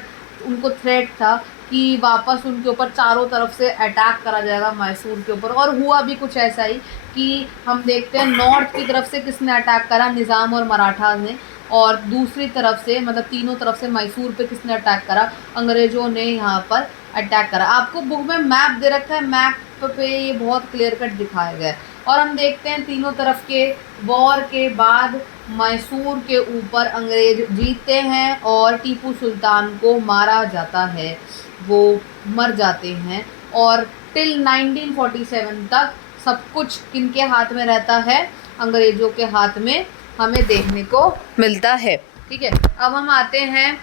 उनको थ्रेट था कि वापस उनके ऊपर चारों तरफ से अटैक करा जाएगा मैसूर के ऊपर, और हुआ भी कुछ ऐसा ही कि हम देखते हैं नॉर्थ की तरफ से किसने अटैक करा, निज़ाम और मराठा ने, और दूसरी तरफ से मतलब तीनों तरफ से मैसूर पे किसने अटैक करा, अंग्रेज़ों ने यहाँ पर अटैक करा। आपको बुक में मैप दे रखा है, मैप पे ये बहुत क्लियर कट दिखाया गया है। और हम देखते हैं तीनों तरफ के वॉर के बाद मैसूर के ऊपर अंग्रेज जीतते हैं और टीपू सुल्तान को मारा जाता है, वो मर जाते हैं। और टिल 1947 तक सब कुछ किनके हाथ में रहता है, अंग्रेज़ों के हाथ में हमें देखने को मिलता है। ठीक है, अब हम आते हैं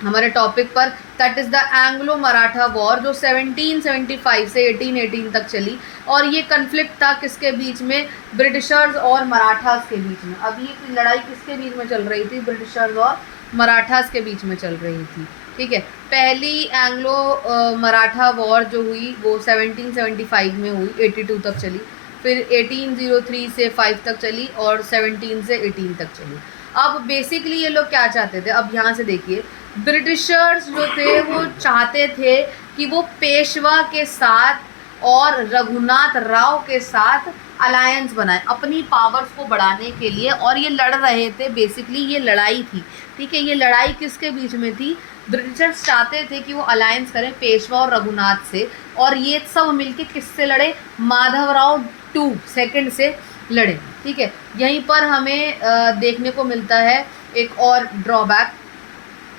हमारे टॉपिक पर, that is the Anglo Maratha war, जो 1775 से 1818 तक चली। और ये कन्फ्लिक्ट था किसके बीच में, ब्रिटिशर्स और मराठास के बीच में। अब ये लड़ाई किसके बीच में चल रही थी, ब्रिटिशर्स और मराठास के बीच में चल रही थी। ठीक है, पहली एंग्लो मराठा वॉर जो हुई वो 1775 में हुई, 82 तक चली, फिर 1803 से 5 तक चली और 17 से 18 तक चली। अब बेसिकली ये लोग क्या चाहते थे, अब यहाँ से देखिए, ब्रिटिशर्स जो थे वो चाहते थे कि वो पेशवा के साथ और रघुनाथ राव के साथ अलायंस बनाए अपनी पावर्स को बढ़ाने के लिए, और ये लड़ रहे थे। बेसिकली ये लड़ाई थी। ठीक है, ये लड़ाई किसके बीच में थी, ब्रिटिशर्स चाहते थे कि वो अलायंस करें पेशवा और रघुनाथ से, और ये सब मिलके किससे लड़े, माधवराव सेकंड से लड़े। ठीक है, यहीं पर हमें देखने को मिलता है एक और ड्रॉबैक,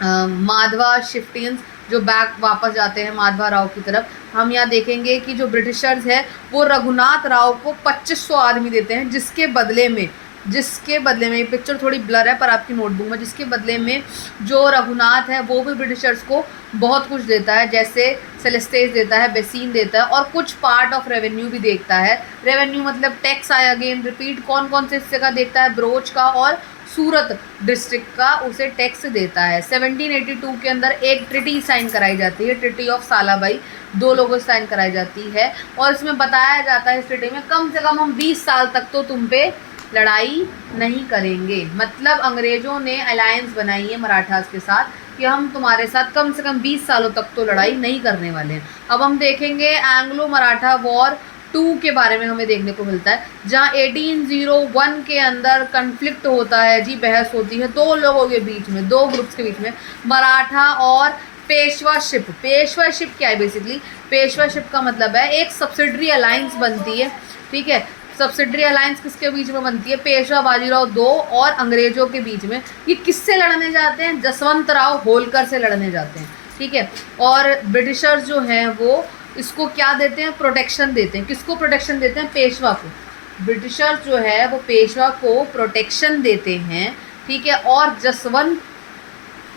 माधवा शिफ्टियंस जो बैक वापस जाते हैं माधवा राव की तरफ। हम यहाँ देखेंगे कि जो ब्रिटिशर्स है वो रघुनाथ राव को 2500 आदमी देते हैं, जिसके बदले में ये पिक्चर थोड़ी ब्लर है पर आपकी नोटबुक में, जिसके बदले में जो रघुनाथ है वो भी ब्रिटिशर्स को बहुत कुछ देता है, जैसे सेलेस्टेस देता है, बेसीन देता है, और कुछ पार्ट ऑफ रेवेन्यू भी देखता है। रेवेन्यू मतलब टैक्स, आई अगेन रिपीट, कौन कौन से हिस्से का देखता है, ब्रोच का और सूरत डिस्ट्रिक्ट का उसे टैक्स देता है। 1782 के अंदर एक ट्रिटी साइन कराई जाती है, ट्रिटी ऑफ सालाबाई, 2 लोगों से साइन कराई जाती है, और इसमें बताया जाता है इस ट्रिटी में कम से कम हम 20 साल तक तो तुम पे लड़ाई नहीं करेंगे। मतलब अंग्रेज़ों ने अलायंस बनाई है मराठास के साथ कि हम तुम्हारे साथ कम से कम 20 सालों तक तो लड़ाई नहीं करने वाले हैं। अब हम देखेंगे एंग्लो मराठा वॉर 2 के बारे में हमें देखने को मिलता है, जहाँ 1801 के अंदर कन्फ्लिक्ट होता है जी, बहस होती है 2 लोगों के बीच में, 2 ग्रुप्स के बीच में, मराठा और पेशवाशिप। पेशवाशिप क्या है, बेसिकली पेशवाशिप का मतलब है एक सब्सिडरी अलायंस बनती है। ठीक है, सब्सिडरी अलायंस किसके बीच में बनती है, पेशवा बाजीराव 2 और अंग्रेजों के बीच में। ये किससे लड़ने जाते हैं, जसवंत राव होलकर से लड़ने जाते हैं। ठीक है, और ब्रिटिशर्स जो हैं वो इसको क्या देते हैं, प्रोटेक्शन देते हैं। किसको प्रोटेक्शन देते हैं, पेशवा को। ब्रिटिशर्स जो है वो पेशवा को प्रोटेक्शन देते हैं। ठीक है, और जसवंत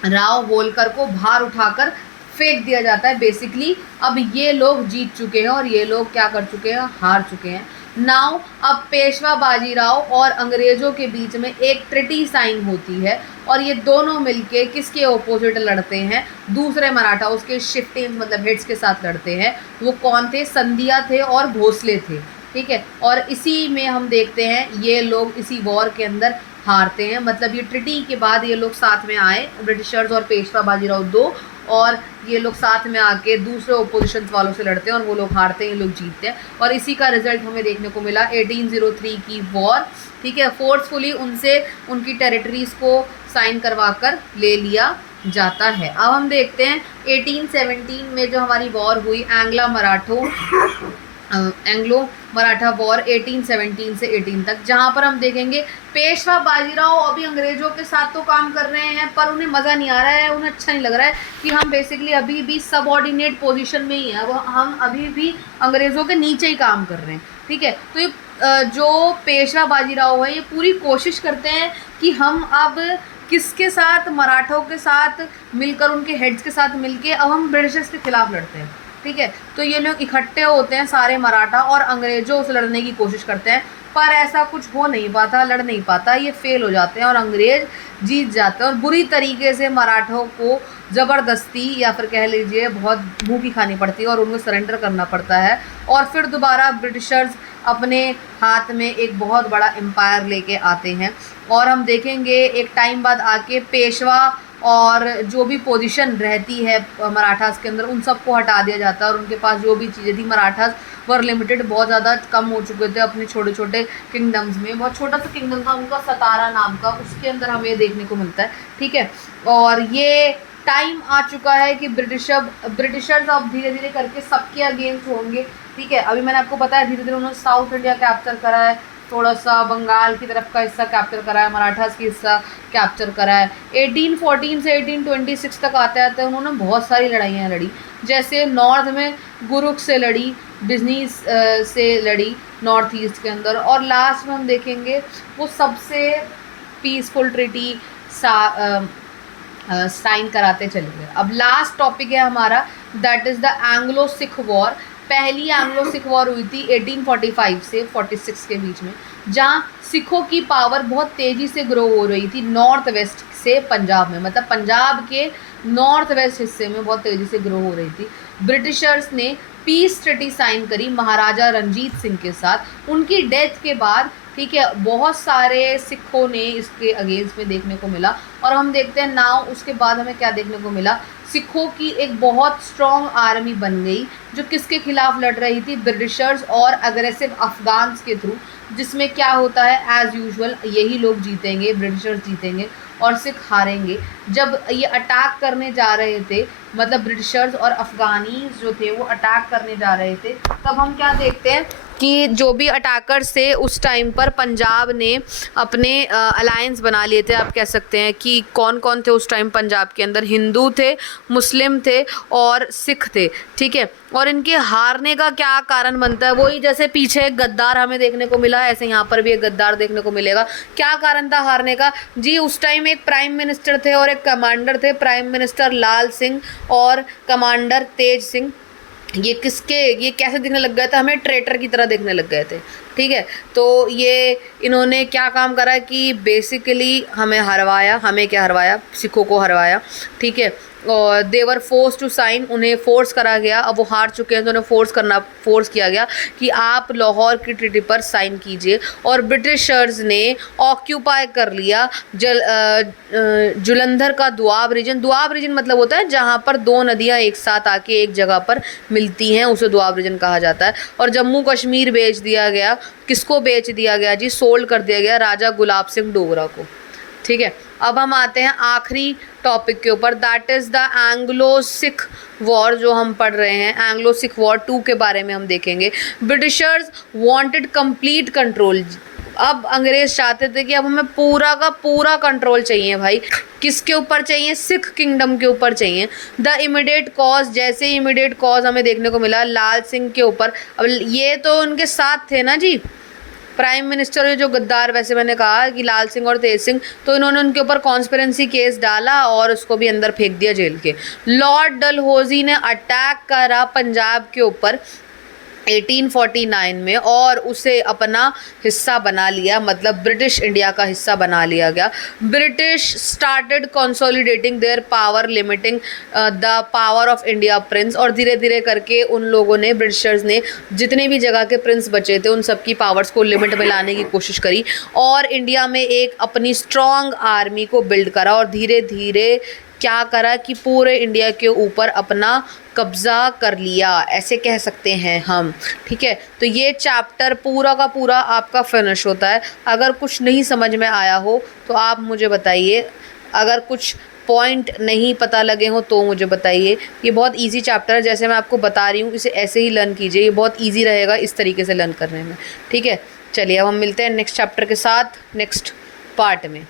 राव होलकर को भार उठाकर फेंक दिया जाता है। बेसिकली अब ये लोग जीत चुके हैं और ये लोग क्या कर चुके हैं, हार चुके हैं। नाउ अब पेशवा बाजीराव और अंग्रेज़ों के बीच में एक ट्रिटी साइन होती है, और ये दोनों मिलके किसके ओपोजिट लड़ते हैं, दूसरे मराठा उसके शिफ्टिंग मतलब हेड्स के साथ लड़ते हैं। वो कौन थे, संधिया थे और भोसले थे। ठीक है, और इसी में हम देखते हैं ये लोग इसी वॉर के अंदर हारते हैं। मतलब ये ट्रिटी के बाद ये लोग साथ में आए, ब्रिटिशर्स और पेशवा बाजीराव 2, और ये लोग साथ में आके दूसरे ओपोजिशन वालों से लड़ते हैं और वो लोग हारते हैं, ये लोग जीतते हैं। और इसी का रिजल्ट हमें देखने को मिला 1803 की वॉर। ठीक है, फोर्सफुली उनसे उनकी टेरिटरीज़ को साइन करवा कर ले लिया जाता है। अब हम देखते हैं 1817 में जो हमारी वॉर हुई, एंग्लो मराठा वॉर 1817 से 18 तक, जहाँ पर हम देखेंगे पेशवा बाजीराव अभी अंग्रेज़ों के साथ तो काम कर रहे हैं पर उन्हें मज़ा नहीं आ रहा है, उन्हें अच्छा नहीं लग रहा है कि हम बेसिकली अभी भी सबऑर्डिनेट पोजीशन में ही हैं, अब हम अभी भी अंग्रेज़ों के नीचे ही काम कर रहे हैं। ठीक है, तो ये जो पेशवा बाजीराव है ये पूरी कोशिश करते हैं कि हम अब किसके साथ, मराठों के साथ मिलकर, उनके हेड्स के साथ मिलके अब हम ब्रिटिशर्स के खिलाफ लड़ते हैं। ठीक है, तो ये लोग इकट्ठे होते हैं सारे मराठा और अंग्रेज़ों से लड़ने की कोशिश करते हैं, पर ऐसा कुछ हो नहीं पाता, लड़ नहीं पाता, ये फेल हो जाते हैं और अंग्रेज़ जीत जाते हैं। और बुरी तरीके से मराठों को ज़बरदस्ती या फिर कह लीजिए बहुत भूखी खानी पड़ती है और उनको सरेंडर करना पड़ता है। और फिर दोबारा ब्रिटिशर्स अपने हाथ में एक बहुत बड़ा एम्पायर लेके आते हैं। और हम देखेंगे एक टाइम बाद आके पेशवा और जो भी पोजीशन रहती है मराठास के अंदर उन सबको हटा दिया जाता है और उनके पास जो भी चीज़ें थी, मराठास वर लिमिटेड, बहुत ज़्यादा कम हो चुके थे अपने छोटे छोटे किंगडम्स में। बहुत छोटा सा किंगडम था उनका सतारा नाम का, उसके अंदर हमें देखने को मिलता है, ठीक है। और ये टाइम आ चुका है कि ब्रिटिशर्स अब धीरे धीरे करके सबके अगेंस्ट होंगे, ठीक है। अभी मैंने आपको बताया धीरे धीरे उन्होंने साउथ इंडिया कैप्चर करा है, थोड़ा सा बंगाल की तरफ का हिस्सा कैप्चर करा है, मराठास की हिस्सा कैप्चर करा है। 1814 से 1826 तक आते आते उन्होंने बहुत सारी लड़ाइयाँ लड़ी, जैसे नॉर्थ में गुरुक से लड़ी, बिजनीस से लड़ी नॉर्थ ईस्ट के अंदर, और लास्ट में हम देखेंगे वो सबसे पीसफुल ट्रीटी साइन कराते चले गए। अब लास्ट टॉपिक है हमारा, that is the Anglo Sikh war. पहली एंग्लो सिख वॉर हुई थी 1845 से 46 के बीच में, जहाँ सिखों की पावर बहुत तेज़ी से ग्रो हो रही थी नॉर्थ वेस्ट से पंजाब में, मतलब पंजाब के नॉर्थ वेस्ट हिस्से में बहुत तेज़ी से ग्रो हो रही थी। ब्रिटिशर्स ने पीस ट्रीटी साइन करी महाराजा रंजीत सिंह के साथ। उनकी डेथ के बाद, ठीक है, बहुत सारे सिखों ने इसके अगेंस्ट में देखने को मिला। और हम देखते हैं नाउ उसके बाद हमें क्या देखने को मिला, सिखों की एक बहुत स्ट्रॉन्ग आर्मी बन गई जो किसके खिलाफ लड़ रही थी, ब्रिटिशर्स और अग्रेसिव अफगान्स के थ्रू, जिसमें क्या होता है एज़ यूजुअल यही लोग जीतेंगे, ब्रिटिशर्स जीतेंगे और सिख हारेंगे। जब ये अटैक करने जा रहे थे, मतलब ब्रिटिशर्स और अफगानीज जो थे वो अटैक करने जा रहे थे, तब हम क्या देखते हैं कि जो भी अटैकर्स थे उस टाइम पर पंजाब ने अपने अलायंस बना लिए थे। आप कह सकते हैं कि कौन कौन थे उस टाइम पंजाब के अंदर, हिंदू थे, मुस्लिम थे और सिख थे, ठीक है। और इनके हारने का क्या कारण बनता है, वही जैसे पीछे एक गद्दार हमें देखने को मिला, ऐसे यहाँ पर भी एक गद्दार देखने को मिलेगा। क्या कारण था हारने का जी, उस टाइम एक प्राइम मिनिस्टर थे और एक कमांडर थे, प्राइम मिनिस्टर लाल सिंह और कमांडर तेज सिंह। ये कैसे दिखने लग गए थे, हमें ट्रेटर की तरह देखने लग गए थे, ठीक है। तो ये इन्होंने क्या काम करा कि बेसिकली हमें हरवाया, हमें क्या हरवाया, सिखों को हरवाया, ठीक है। और देवर फोर्स टू साइन, उन्हें फोर्स करा गया। अब वो हार चुके हैं तो उन्हें फोर्स किया गया कि आप लाहौर की ट्रीटी पर साइन कीजिए। और ब्रिटिशर्स ने ऑक्यूपाई कर लिया जुलंधर का दुआब रीजन। दुआब रीजन मतलब होता है जहाँ पर दो नदियाँ एक साथ आके एक जगह पर मिलती हैं, उसे दुआब रीजन कहा जाता है। और जम्मू कश्मीर बेच दिया गया, किसको बेच दिया गया जी, सोल्ड कर दिया गया राजा गुलाब सिंह डोगरा को, ठीक है। अब हम आते हैं आखिरी टॉपिक के ऊपर, that is the Anglo Sikh war जो हम पढ़ रहे हैं। एंग्लो सिख वॉर 2 के बारे में हम देखेंगे। Britishers wanted complete control. अब अंग्रेज चाहते थे कि अब हमें पूरा का पूरा कंट्रोल चाहिए भाई। किसके ऊपर चाहिए, सिख किंगडम के ऊपर चाहिए। द इमीडिएट कॉज, जैसे इमीडिएट कॉज हमें देखने को मिला लाल सिंह के ऊपर। अब ये तो उनके साथ थे ना जी, प्राइम मिनिस्टर जो गद्दार, वैसे मैंने कहा कि लाल सिंह और तेज सिंह, तो इन्होंने उनके ऊपर कॉन्स्पिरेंसी केस डाला और उसको भी अंदर फेंक दिया जेल के। लॉर्ड डलहौजी ने अटैक करा पंजाब के ऊपर 1849 में और उसे अपना हिस्सा बना लिया, मतलब ब्रिटिश इंडिया का हिस्सा बना लिया गया। British started consolidating their power, limiting the power of India Prince. और धीरे धीरे करके उन लोगों ने, ब्रिटिशर्स ने जितने भी जगह के प्रिंस बचे थे उन सबकी पावर्स को लिमिट में लाने की कोशिश करी और इंडिया में एक अपनी स्ट्रॉन्ग आर्मी को बिल्ड करा और धीरे धीरे क्या करा कि पूरे इंडिया के ऊपर अपना कब्ज़ा कर लिया, ऐसे कह सकते हैं हम, ठीक है। तो ये चैप्टर पूरा का पूरा आपका फिनिश होता है। अगर कुछ नहीं समझ में आया हो तो आप मुझे बताइए, अगर कुछ पॉइंट नहीं पता लगे हो तो मुझे बताइए। ये बहुत इजी चैप्टर है, जैसे मैं आपको बता रही हूँ इसे ऐसे ही लर्न कीजिए, ये बहुत ईजी रहेगा इस तरीके से लर्न करने में, ठीक है। चलिए अब हम मिलते हैं नेक्स्ट चैप्टर के साथ नेक्स्ट पार्ट में।